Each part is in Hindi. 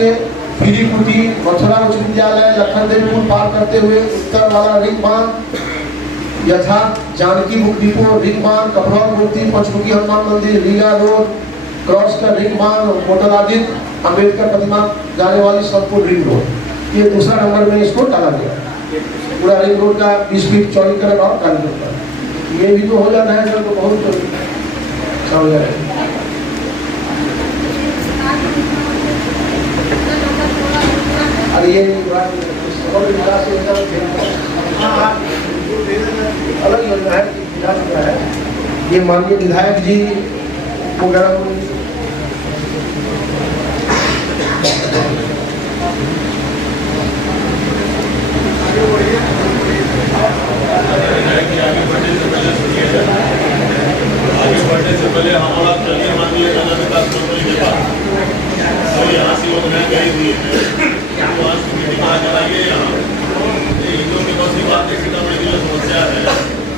से पीरीपुटी, मथुरा उच्च विद्यालय, लखनदेव पुल पार करते हुए उत्तर वाला रिंग बांध, यथार्थ जानकी बुक डिपो, रिंग बांध, कपड़ौल मूर्ति, पंचमुखी हनुमान मंदिर, रीगा रोड क्रॉस कर रिंग बांध, होटल आदित्य, अम्बेडकर प्रतिमा जाने वाली संपूर्ण रिंग रोड, ये दूसरा नंबर में इसको डाला गया। पूरा रिंग रोड का 20 फीट चौड़ीकरण और कार्य करता है। ये भी तो हो जाता है सर, तो बहुत अच्छा हो जाएगा। अरे ये अलग योजना है, ये माननीय विधायक जी वगैरह आगे बढ़ने से पहले हमारा चलिए माननीय नगर विकास मंत्री के पास तो यहाँ से योजनाएं गई हुई है, तो आज की मीटिंग आज चलाइए। यहाँ इन लोगों के बस की बात देखिए, सीतामढ़ी की समस्या है,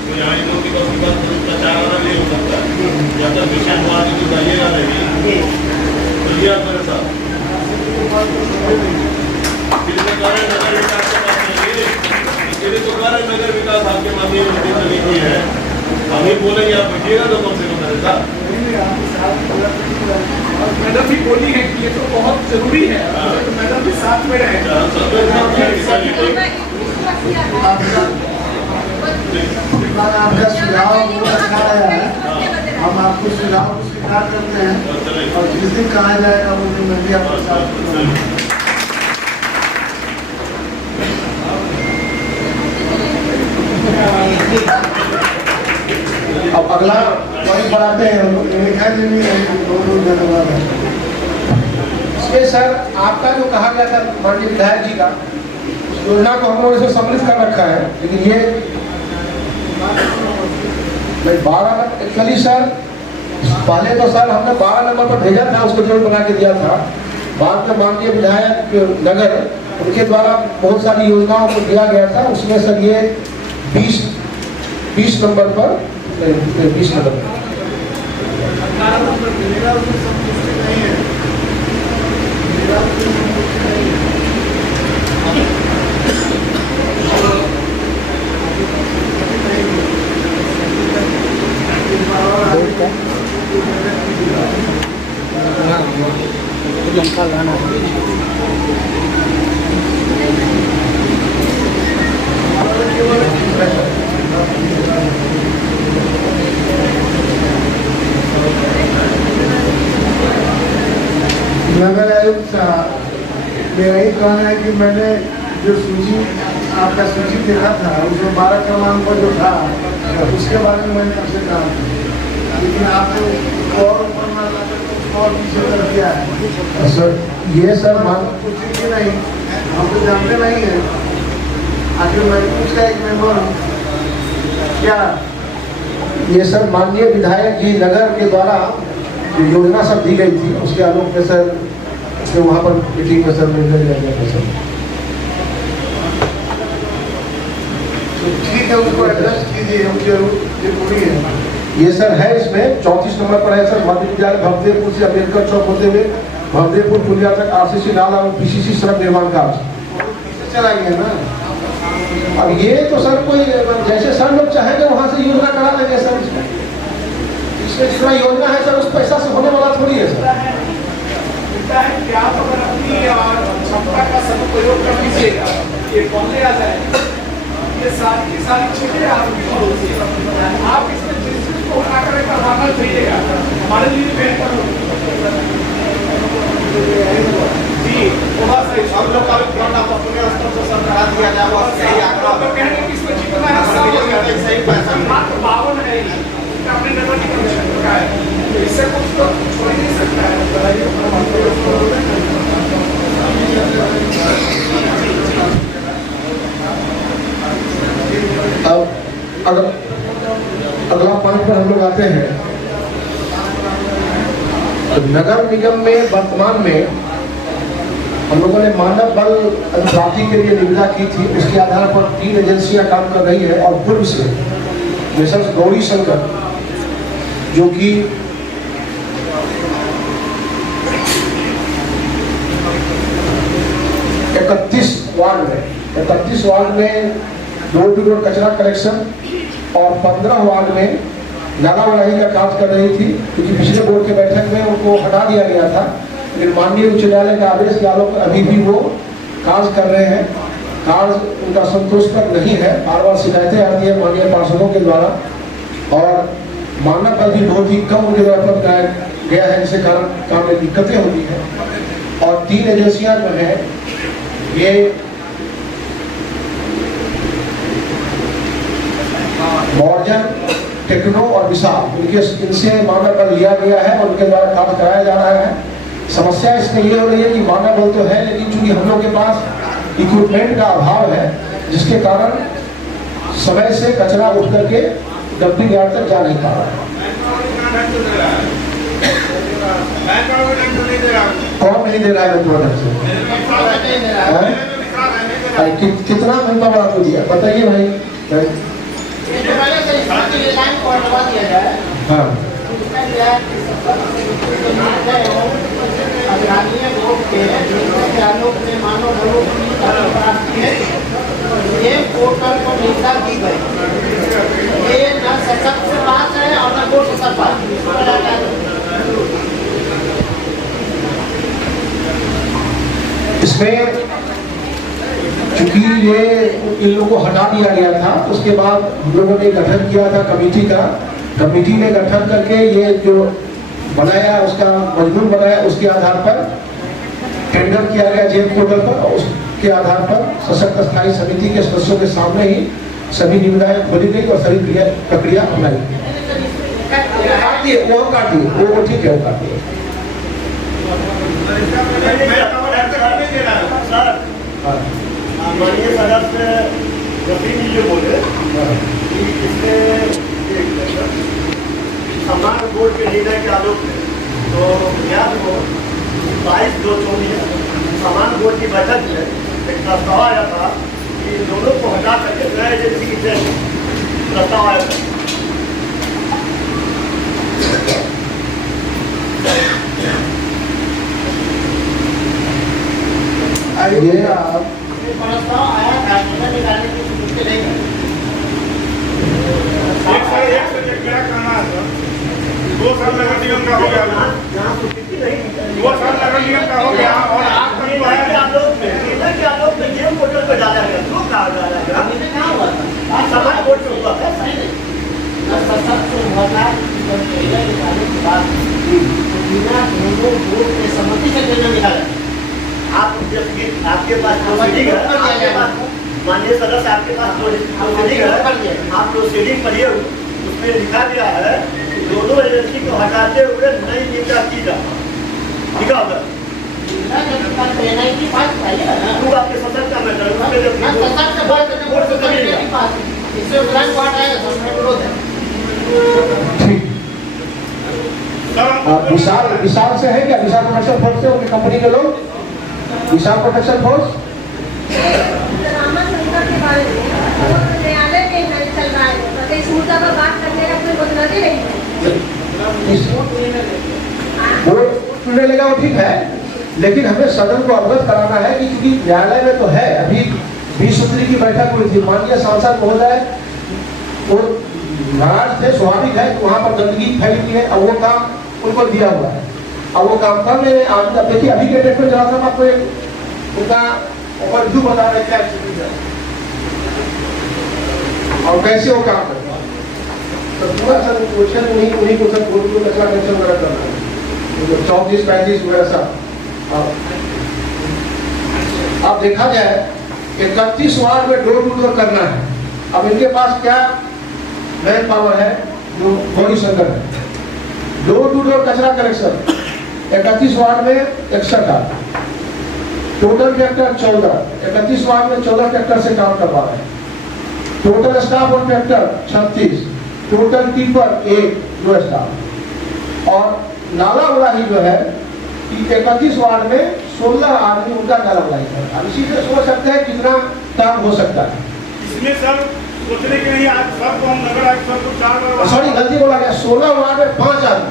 तो यहाँ इन लोगों की बस की बात प्रचार नहीं हो सकता है। जब तक विषय हुआ नहीं तो जाइएगा नहीं, चलिए आप मेरे साथ नगर विकास के पास चलिए। इसलिए तो नगर विकास आपके माननीय मंत्री चली हुई है, हम ही बोलेंगे, आप बैठिएगा तो कम से कम मेरे साथ। मैडम भी बोली है कि ये तो बहुत जरूरी है, तो मैडम भी साथ में रहे। आपका सुझाव रखा है, हम आपको सुझाव को स्वीकार करते हैं और जिस दिन कहा जाएगा वो दिन मैं भी आपके साथ। अब अगला वही बढ़ाते हैं हम लोग। इसमें सर आपका जो कहा गया था माननीय विधायक जी का, योजना को हम लोगों ने सम्मिलित कर रखा है, लेकिन ये 12 एक्चुअली सर पहले तो सर हमने 12 नंबर पर भेजा था, उसको जो बना के दिया था। बाद में माननीय विधायक नगर उनके द्वारा बहुत सारी योजनाओं को दिया गया था, उसमें सर ये 20 नंबर पर 20 नंबर लंका गाना नगर आयुक्त साहब, मेरा यही कहना है कि मैंने जो सूची आपका सूची देखा था उसमें 12 क्रमांक पर जो था उसके बारे में मैंने आपसे कहा था, लेकिन आपने और ऊपर और पीछे कर दिया है। सर ये सर कुछ ही नहीं, हम तो जानते नहीं है, आखिर मैं कुछ का एक मेंबर हूँ क्या। ये सर माननीय विधायक जी नगर के द्वारा जो योजना सब दी गई थी उसके आलोक में सर जो वहाँ पर मीटिंग में सर निर्णय लिया गया था सर। तो ठीक है, उसको एडजस्ट कीजिए, हम जरूरी है। ये सर है इसमें 34 नंबर पर है सर, मध्य विद्यालय भवदेवपुर से अम्बेडकर चौक होते हुए भवदेवपुर पुलिया तक आरसीसी नाला और पीसीसी सड़क निर्माण कार्य चला गया ना। अब ये तो सर कोई जैसे सर लोग चाहेंगे वहाँ से योजना करा लेंगे सर। इसमें जितना योजना है सर उस पैसा से होने वाला थोड़ी है सर। कि आप अगर अपनी क्षमता का सदुपयोग कर लीजिएगा, ये पहले आ जाए, ये सारी चीजें आप इसमें जिस चीज को उठाकर करवाना चाहिएगा हमारे लिए बेहतर होगा जी। बहुत सही, सब लोग का प्लॉट आप अपने स्तर से सरकार दिया जाएगा, सही आंकड़ा तो कहने कि इसमें जितना है सब सही पैसा मात्र 52 है, अपने नगर निगम क्षेत्र का है, इससे कुछ तो छोड़ नहीं सकता है। अब अगला पॉइंट पर हम लोग आते हैं। तो नगर निगम में वर्तमान में हम लोगों ने मानव बल अधिप्राप्ति के लिए निविदा की थी, उसके आधार पर 3 एजेंसियां काम कर रही है और पूर्व से मिसेस गौरी शंकर जो कि 31 वार्ड में डोर टू डोर कचरा कलेक्शन और 15 वार्ड में नाला उड़ाही का काम कर रही थी, क्योंकि पिछले बोर्ड के बैठक में उनको हटा दिया गया था। लेकिन माननीय उच्च न्यायालय के आदेश के आलोक अभी भी वो कार्य कर रहे हैं। कार्य उनका संतोषप्रद नहीं है, बार बार शिकायतें आती है माननीय पार्षदों के द्वारा, और मानव बल भी बहुत ही कम उनके द्वारा उपलब्ध कराया गया है, जिसके कारण काम में दिक्कतें होती हैं। और 3 एजेंसियां जो है ये मॉर्जन, टेक्नो और विशाल, इनसे मानव बल लिया गया है और उनके द्वारा काम कराया जा रहा है। समस्या इसमें ये हो रही है कि मानव बल तो है, लेकिन चूंकि हम लोग के पास इक्विपमेंट का अभाव है, जिसके कारण समय से कचरा उठ करके डंपिंग यार्ड तक जा नहीं पा रहा है। कौन नहीं दे रहा है कितना मेंबर आपको दिया बताइए भाई। हाँ ये पोर्टल को निविदा दी गई, ये न सशक्त से पास है और न कोर्ट से पास। इसमें चूंकि ये इन लोगों को हटा दिया गया था, उसके बाद हम लोगों ने गठन किया था कमेटी का। कमेटी ने गठन करके ये जो बनाया, उसका मजबूत बनाया, उसके आधार पर टेंडर किया गया जेल पोर्टल पर, और उसके आधार पर सशक्त स्थायी समिति के सदस्यों के सामने ही सभी निविदाएं खोली गई और सभी प्रक्रिया अपनाई गई। वो काट दिए, वो ठीक है, वो काट दिए। माननीय सदस्य रफीक जी जो बोले कि इसमें समान बोर्ड के निर्णय के आलोक में तो ज्ञात हो 22/2/24 समान बोर्ड की बैठक में एक प्रस्ताव आया था कि दोनों को हटा करके नए एजेंसी की प्रस्ताव आया था। प्रस्ताव आया था, निकालने की सूची नहीं है। क्या कहना है सर? 2 साल नगर निगम का हो गया, 2 साल नगर निगम का हो गया और आज तक जो है जेल पोर्टल पर डाला गया, क्यों कहा जा रहा है? अभी तक क्या हुआ था? आज समाज बोर्ड से हुआ है, सही नहीं। न सशक्त हुआ था, जब निर्णय निकालने के बाद बिना दोनों बोर्ड के सहमति से निर्णय निकाला। आप आपके पास प्रोसीडिंग है, आपके पास माननीय सदस्य आपके पास प्रोसीडिंग है, आप प्रोसीडिंग पढ़िए, उसमें लिखा गया है कि दोनों एजेंसी को हटाते हुए नई निविदा की जाए, लिखा होगा। वो आपके सदस्य का मैटर विशाल से है क्या? विशाल प्रोडक्शन फोर्स से उनकी कंपनी के लोग, विशाल प्रोटेक्शन फोर्स के बारे में न्यायालय में चल रहा है, तो इस मुद्दा पर बात करने का कोई बुनियादी नहीं है। लेगा वो ठीक है, लेकिन हमें सदन को अवगत कराना है कि क्योंकि न्यायालय में तो है, अभी 20 सूत्री की बैठक हुई थी, माननीय सांसद महोदय वो नाराज थे, स्वाभाविक है कि वहाँ पर गंदगी फैली हुई है। अब वो काम उनको दिया हुआ है, अब वो काम कर रहे हैं। आप देखिए अभी के डेट में जरा सा आपको उनका ओवरव्यू बता रहे क्या और कैसे वो काम करता है। तो पूरा सर क्वेश्चन उन्हीं को सर बोल को कचरा कलेक्शन वगैरह करना है, 34-35 वगैरह सब। अब देखा जाए 31 वार्ड में डोर टू डोर करना है। अब इनके पास क्या मैन पावर है जो गौरी शंकर है। डोर टू डोर कचरा कलेक्शन 31 वार्ड में 61, टोटल ट्रैक्टर 14, 31 वार्ड में 14 ट्रैक्टर से काम करवा रहे हैं। टोटल स्टाफ और ट्रैक्टर 36, टोटल कीपर 1 स्टाफ। और नाला उड़ाही जो है 31 वार्ड में 16 आदमी उनका नाला उड़ाही करता है। इसी से सोच सकते हैं कितना काम हो सकता है। इसमें सर सोचने के लिए आज सर को हम नगर आयुक्त सर को 4 बार, सॉरी गलती बोला गया, 16 वार्ड में 5 आदमी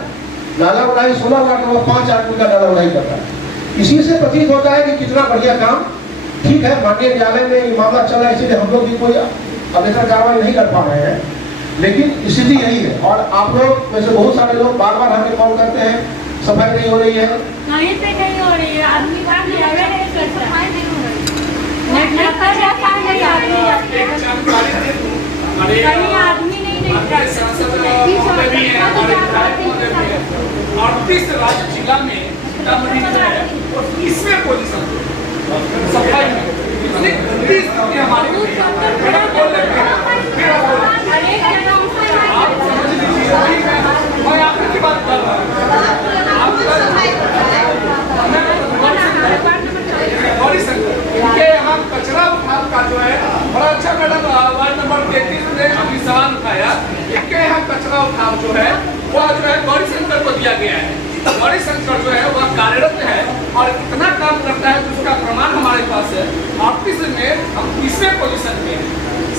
नाला उड़ाही, 16 वार्ड में 5 आदमी का नाला उड़ाही करता है। इसी से प्रतीत होता है कि कितना बढ़िया काम ठीक है, माननीय न्यायालय में ये मामला चल रहा है, इसलिए हम लोग भी कोई अभितर कार्रवाई नहीं कर पा रहे हैं, लेकिन स्थिति यही है। और आप लोग में से बहुत सारे लोग बार बार हमें कॉल करते हैं, सफाई नहीं हो रही है, कहीं पे नहीं हो रही है, आदमी बात नहीं आ रहा है, सफाई नहीं हो रही है, नहीं आदमी एक जानकारी दे दूं, हमारे कहीं आदमी नहीं हमारे सांसद महोदय भी हैं, हमारे विधायक महोदय भी हैं। 38 राज्य जिला में सीतामढ़ी जो है वो 30वें पोजीशन सफाई में, इतनी गंदी स्थिति हमारी फिर आप बोल रहे हैं, आप समझ लीजिए, मैं आपकी बात कर रहा हूँ, इनके यहाँ कचरा उठाव का जो है बड़ा अच्छा मैडम वार्ड नंबर 33 ने अभी सवाल उठाया। इनके यहाँ कचरा उठाव जो है वह जो है गौरी शंकर को दिया गया है। गौरी शंकर जो है वह कार्यरत है और इतना काम करता है जिसका प्रमाण हमारे पास है। 38 में हम 30वें पोजीशन में हैं।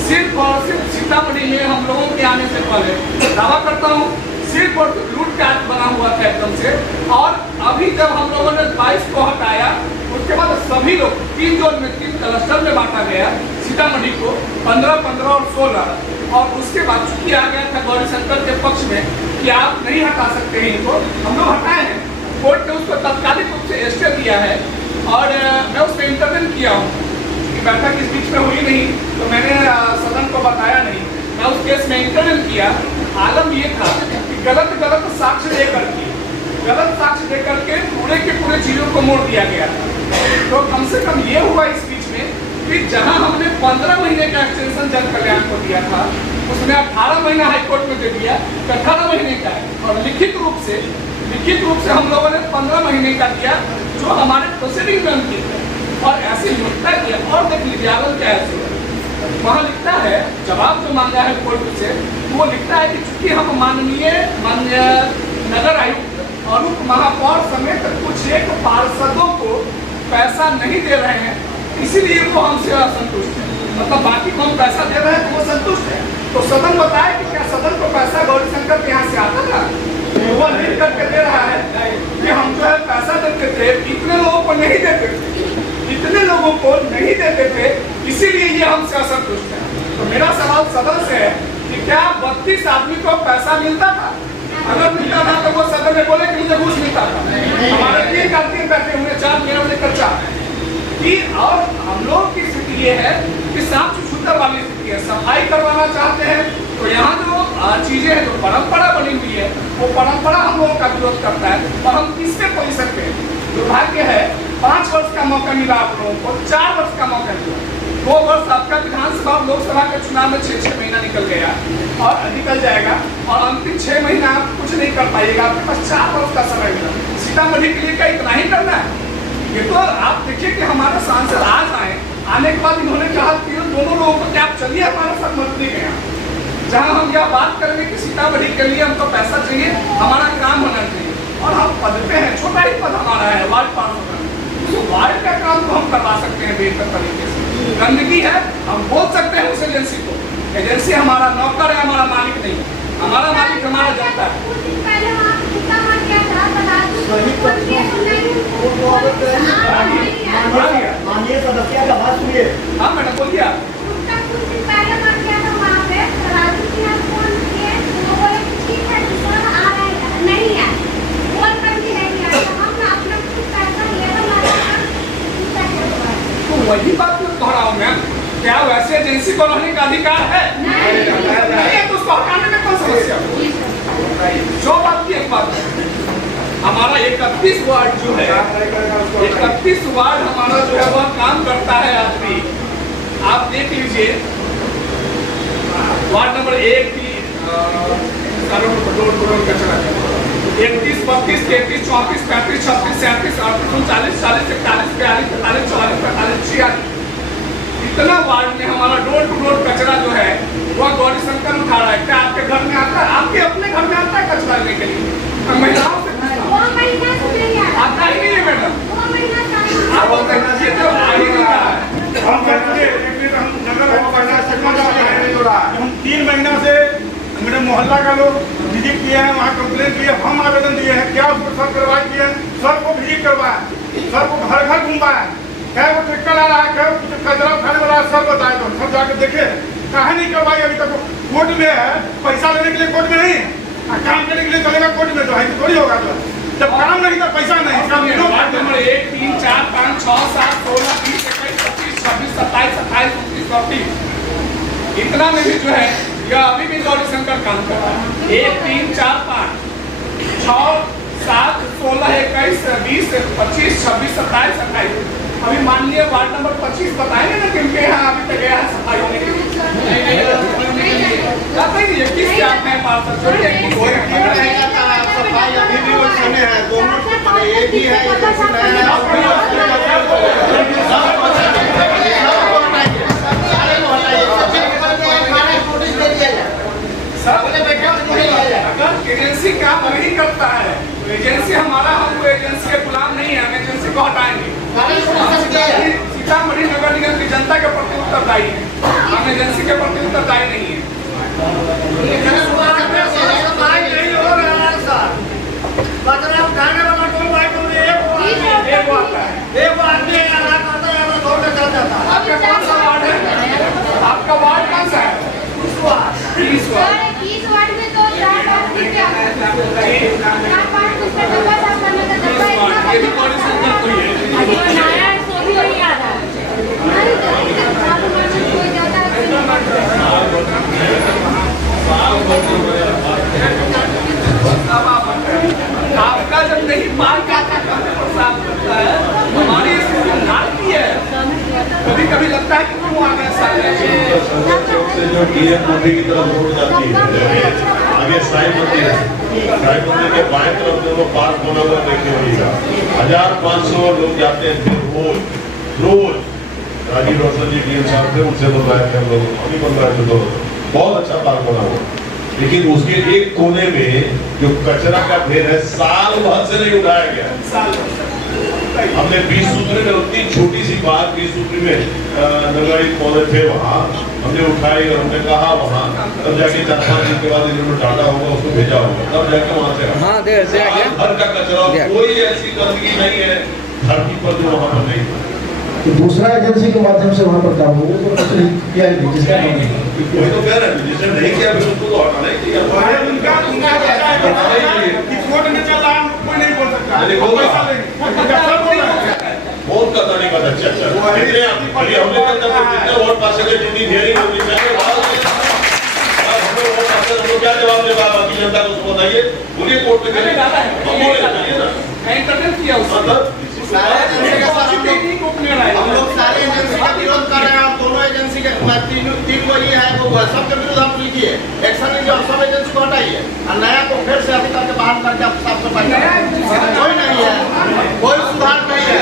सिर्फ और सिर्फ सीतामढ़ी में हम लोगों के आने से पहले दावा करता हूँ सिर्फ और लूट काट बना हुआ था एकदम से। और अभी जब हम लोगों ने 22 को हटाया उसके बाद सभी लोग 3 जोन में 3 क्लस्टर में बांटा गया सीतामढ़ी को 15, 15 और 16। और उसके बाद चूंकि आ गया था गौरी शंकर के पक्ष में कि आप नहीं हटा सकते हैं इनको, हम लोग हटाए हैं। कोर्ट ने उसको तत्कालिक रूप से स्टे दिया है और मैं उसमें इंटरवेन किया हूँ कि बैठक इस बीच में हुई नहीं तो मैंने सदन को बताया नहीं। मैं उस केस में इंटरवेन किया। आलम ये था कि गलत साक्ष्य देकर के पूरे के पूरे चीजों को मोड़ दिया गया। तो कम से कम ये हुआ इस बीच में कि जहां हमने 15 महीने का एक्सटेंशन जन कल्याण को दिया था उसने 18 महीना हाईकोर्ट में दे दिया, 18 महीने का है। और लिखित रूप से हम लोगों ने 15 महीने का दिया जो हमारे प्रोसीडिंग में अंकित है। और ऐसे लिखता किया और देख लीजिए आलम क्या है, वहाँ लिखता है जवाब जो मांगा है कोर्ट से वो लिखता है कि चूंकि हम माननीय नगर आयुक्त और उप महापौर समेत कुछ एक पार्षदों को पैसा नहीं दे रहे हैं इसीलिए वो हमसे असंतुष्ट है। मतलब बाकी को हम पैसा दे रहे हैं तो वो संतुष्ट है। तो सदन बताया कि क्या सदन को पैसा गौरी शंकर के यहाँ से आता था? वो लिख करके दे रहा है कि हम जो है पैसा देते थे इतने लोगों को नहीं देते थे, इतने लोगों को नहीं देते थे इसीलिए ये हमसे असंतुष्ट है। तो मेरा सवाल सदन से है कि क्या 32 आदमी को पैसा मिलता था? अगर मिलता था तो वो सदन में बोले कि मुझे घूस मिलता था। हमारे 3 आदमी बैठे हुए 4 मेरे से खर्चा कि और हम लोग की स्थिति ये है कि साफ सुथरा वाली स्थिति है। सफाई करवाना चाहते हैं तो यहाँ जो चीजें हैं जो परंपरा बनी हुई है वो परंपरा हम लोगों का विरोध करता है। और हम किसके पोजीशन पे दुर्भाग्य है 5 वर्ष का मौका मिला आप लोगों को, 4 वर्ष का मौका मिला। 2 वर्ष आपका विधानसभा और लोकसभा के चुनाव में 6 महीना निकल गया और निकल जाएगा और अंतिम 6 महीना आप कुछ नहीं कर पाइएगा। आपके पास 4 वर्ष का समय मिला। सीतामढ़ी के लिए क्या इतना ही करना है? ये तो आप देखिए कि हमारे सांसद आज आए, आने के बाद इन्होंने कहा कि दोनों लोगों को क्या आप चलिए हमारे साथ मंत्री के यहाँ, जहाँ हम यह बात करेंगे कि सीतामढ़ी के लिए हमको पैसा चाहिए, हमारा काम होना चाहिए। और हम पद पे हैं, छोटा ही पद हमारा है वार्ड पार्षद, तो वार्ड का काम तो हम करवा सकते हैं बेहतर तरीके से। गंदगी है हम बोल सकते हैं उस एजेंसी को, एजेंसी हमारा नौकर है, हमारा मालिक नहीं। हमारा मालिक हमारा जनता है। माननीय सदस्य का बात सुनिए। हाँ मैडम बोलिए। तो वही बात मैं कह रहा हूँ मैम, क्या वैसे एजेंसी को रहने का अधिकार है? नहीं है तो उसको हटाने में कौन समस्या? जो बात की एक बात है, हमारा 31 वार्ड जो है 31 वार्ड हमारा जो है वह काम करता है आदमी। आप देख लीजिए वार्ड नंबर 1 की रोड कचरा 31, 32, 33, 34, 35, 36, 37, 38, 39, 40, 41, 42, 43, 44, 45, 46 इतना वार्ड में हमारा डोर टू डोर कचरा जो है वह गौरी शंकर उठा रहा है। क्या आपके घर में आता है? आपके अपने घर में आता है कचरा लेने के लिए? महिलाओं से आता ही नहीं है मैडम। आप बोलते हैं ये तो आ ही नहीं रहा है। हम 3 महीना से मेरे मोहल्ला का लोग विजिट किए हैं, वहाँ कंप्लेन किए, हम आवेदन दिए हैं, क्या उसको सर कार्रवाई किए हैं, सर को विजिट करवाए, सर को घर घर घुमवाए, क्या वो ट्रैक्टर आ रहा है, क्या कचरा उठाने वाला है, सब बताए तो सब जाके देखे। कहा नहीं करवाई अभी तक कोर्ट में है, पैसा लेने के लिए कोर्ट में नहीं, काम करने के लिए चलेगा कोर्ट में, तो है थोड़ी होगा। तो जब काम नहीं तो पैसा नहीं, काम वार्ड नंबर 1, 3, 4, 5, 6, 7, 16, 20, 21, 25, 26, 27, 28, 29, 30 इतना में भी जो है यह अभी भी गौरी शंकर काम कर रहा है। 1, 3, 4, 5, 6, 7, 16, 21, 20, 25, 26, 27, 28 अभी मान लिया वार्ड नंबर 25 बताएंगे ना किनके यहाँ अभी तक गया है सफाई होने के लिए। किस क्या है पार्षद सफाई अभी भी वो सुने हैं, दोनों एक ही है, अगर एजेंसी काम नहीं करता है तो एजेंसी हमारा, हम वो एजेंसी के गुलाम नहीं है, हम एजेंसी को हटाएंगे। सीतामढ़ी नगर निगम की जनता के प्रति उत्तरदायी है, हम एजेंसी के प्रति उत्तरदायी नहीं है। आपका कौन सा वार्ड है? आपका वार्ड कौन सा है? 20 वार्ड में तो 4 बार क्या ये भी गौरी शंकर को ही है। नया सो भी वही आ रहा आपका जब नहीं पार साफ करता है, हमारी नाती है, कभी कभी लगता है कि क्यों आ गए सारे से जो डीएम मंदिर की तरफ रोड जाती है, आगे साई मंदिर है, साई मंदिर के बाएं तरफ जो पार्क बना हुआ देखने मिलेगा। 1500 लोग जाते हैं रोज। राजीव रोशन जी डीएम साहब थे, उनसे बताया कि हम लोग अभी बन रहा है, तो बहुत अच्छा पार्क बना हुआ, लेकिन उसके एक कोने में जो कचरा का ढेर है, साल भर से नहीं उठाया गया। हमने 20 सूत्री में उतनी छोटी सी बात 20 सूत्री में नगरीय पौधे थे, वहाँ हमने उठाई और हमने कहा वहाँ, तब जाके 4-5 दिन के बाद इन्होंने डाटा होगा, उसको भेजा होगा, तब जाके वहाँ से घर का कचरा, कोई ऐसी गंदगी नहीं है धरती पर जो वहाँ पर नहीं। तो दूसरा एजेंसी के माध्यम से वहाँ पर काम होगा, तो कुछ नहीं किया है जिसका वही तो कह रहे हैं, जिसने नहीं किया फिर उसको तो हटाना ही चाहिए। कोर्ट में चल रहा है, कोई नहीं बोल सकता। बहुत कतरनी बात। अच्छा हमने कितने वोट पास है, जितनी देरी होनी चाहिए हमको क्या जवाब देगा बाकी जनता को, उसको बताइए। बोलिए कोर्ट में किया हम लोग सारे एजेंसी का विरोध कर रहे हैं, और दोनों एजेंसी के तीन को ये है, वो सबके विरुद्ध आप लिखिए, एक्शन लीजिए और सब एजेंसी को हटाइए, और नया को फिर से अभी करके बाहर करके आप साफ सफाई कोई नहीं है, कोई सुधार नहीं है।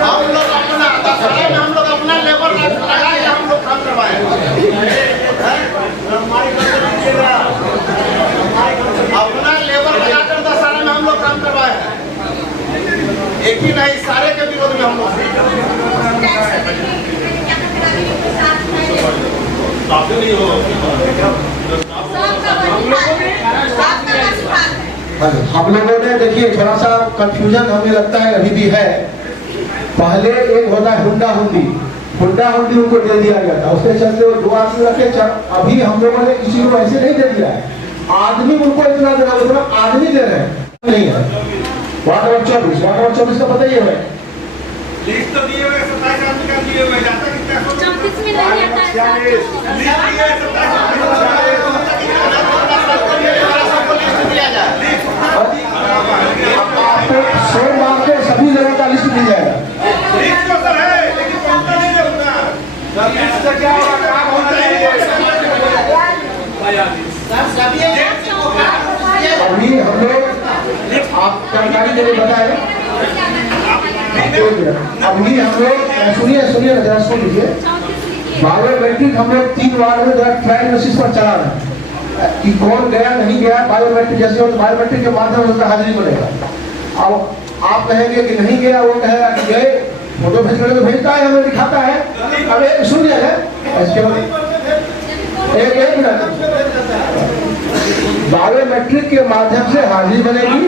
हम लोग अपना दशहरा में हम लोग अपना लेबर लगाए, हम लोग काम करवाए, अपना लेबर लगाकर दशहरा में हम लोग काम करवाए हैं, एक ही नहीं सारे के विरोध में हम लोग। काफी नहीं हम लोगों ने देखिए थोड़ा सा कंफ्यूजन हमें लगता है अभी भी है। पहले एक होता है हुंडा हुंडी उनको दे दिया गया था, उसके चलते वो 2 आदमी रखे। अभी हम लोगों ने किसी को ऐसे नहीं दे दिया है, आदमी उनको इतना देना, उतना आदमी दे रहे हैं नहीं है। वार्ड नंबर 24 का पता ही है, लिस्ट तो दिए हुए 27 आदमी का दिए हुए, जाता कितना 34 में नहीं आता है। लिस्ट दिए आपको सोमवार को सभी जगह का लिस्ट मिल जाएगा। लिस्ट तो सर है, लेकिन पहुंचता नहीं है उतना। लिस्ट से क्या होगा, काम होना चाहिए। अभी हम लोग आप जानकारी देने बताए, अभी हम लोग सुनिए जरा सुन लीजिए। बायोमेट्रिक हम लोग 3 वार्ड में ट्रायल बेसिस पर चला रहे हैं कि कौन गया नहीं गया। बायोमेट्रिक जैसे हो बायोमेट्रिक के माध्यम से हाजिरी बनेगा। अब आप कहेंगे कि नहीं गया, वो कहेगा कि गए, फोटो भेज कर तो भेजता है, हमें दिखाता है। अब एक सुनिए एक मिनट, बायोमेट्रिक के माध्यम से हाजिरी बनेगी।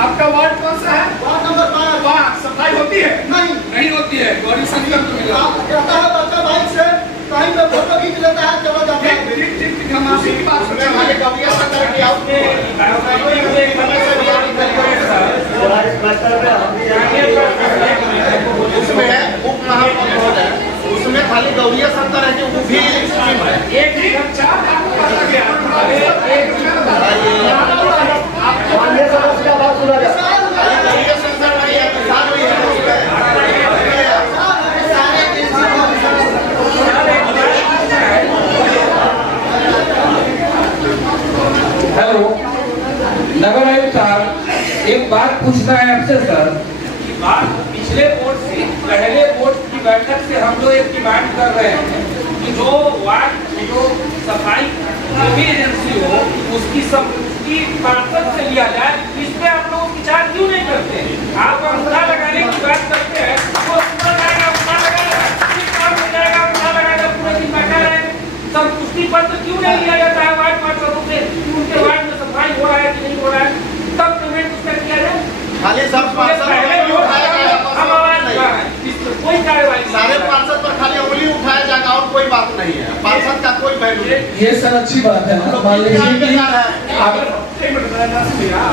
आपका वार्ड कौन सा है? वार्ड नंबर 5 सफाई होती होती है? नहीं नहीं होती है। गौरी शंकर को मिला। कहता है बच्चा बाइक से कहीं पे फोटो खींच लेता है, चला जाता है। ठीक, हम आपकी बात सुन रहे हैं। हमारे कविया संकर की आपने उसमें उप महापौर है, उसमें खाली गौरिया संकर है कि वो भी स्कीम है। एक ही चार बात पता गया। माननीय सदस्य का बात सुना जाए। गौरिया संकर नहीं है, किसान हुई है उसमें। हेलो, नगर आयुक्त साहब, एक बात पूछना है आपसे सर कि बात पिछले बोर्ड से पहले बोर्ड की बैठक से हम लोग एक डिमांड कर रहे हैं कि जो वार्ड जो सफाई भी एजेंसी हो उसकी पार्षद से लिया जाए। इस पे आप लोग विचार क्यों नहीं करते हैं? आप अंगूठा लगाने की बात करते हैं, वो पूरा जाएगा अंगूठा लगाएगा, किस काम में जाएगा अंगूठा लगाएगा, पूरे दिन बैठा रहेगा। संतुष्टि पत्र क्यों नहीं लिया जाता है वार्ड पार्षदों से कि उनके वार्ड में सफाई हो रहा है कि नहीं हो रहा है, तब पेमेंट उसका किया जाए। खाली सब पार्षद हम आवाज उठाएं, इस पर कोई कार्रवाई नहीं। सारे पार्षद पर खाली उंगली उठाया जाएगा और कोई बात नहीं है। पार्षद का कोई वैल्यू नहीं। ये सर अच्छी बात है। मान लीजिए कि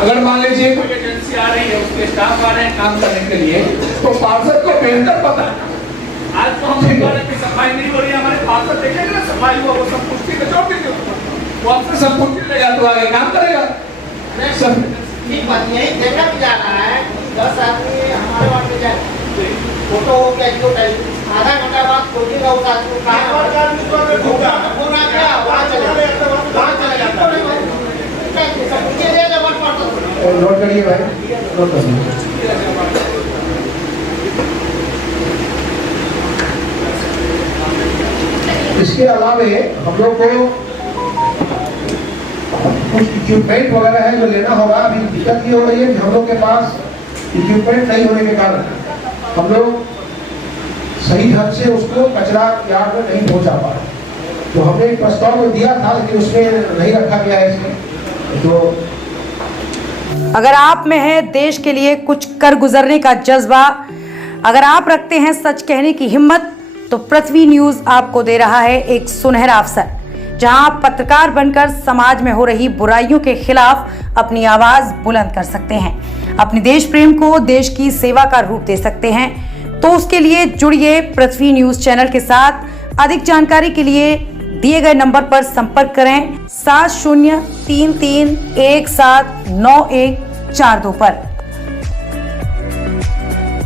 अगर मान लीजिए कोई एजेंसी आ रही है, उसके स्टाफ आ रहे हैं काम करने के लिए, तो पार्षद को बेहतर पता है। आज तो हम लोग की सफाई नहीं हो रही है, हमारे पार्षद देखेंगे ना सफाई हुआ, वो सब पुष्टि का जॉब भी वो आपसे सब पुष्टि ले जाते आगे काम करेगा। सब ठीक बात यही देखा भी जा रहा है। 10 आदमी हमारे वार्ड में जाए, फोटो हो गया, जो आधा घंटा बाद खोजी का उतार फोन आ गया, वहाँ चले जाता है। नोट करिए भाई, नोट करिए। इसके अलावे हम लोग को कुछ इक्विपमेंट वगैरह है जो लेना होगा। अभी दिक्कत ये हो रही है कि हम लोग के पास इक्विपमेंट नहीं होने के कारण हम लोग सही ढंग से उसको कचरा यार्ड में नहीं पहुंचा पा रहे। तो हमने एक प्रस्ताव दिया था लेकिन उसमें नहीं रखा गया है इसमें। तो अगर आप में है देश के लिए कुछ कर गुजरने का जज्बा, अगर आप रखते हैं सच कहने की हिम्मत, तो पृथ्वी न्यूज आपको दे रहा है एक सुनहरा अवसर, जहां आप पत्रकार बनकर समाज में हो रही बुराइयों के खिलाफ अपनी आवाज बुलंद कर सकते हैं, अपने देश प्रेम को देश की सेवा का रूप दे सकते हैं। तो उसके लिए जुड़िए पृथ्वी न्यूज चैनल के साथ। अधिक जानकारी के लिए दिए गए नंबर पर संपर्क करें 7033179142 पर।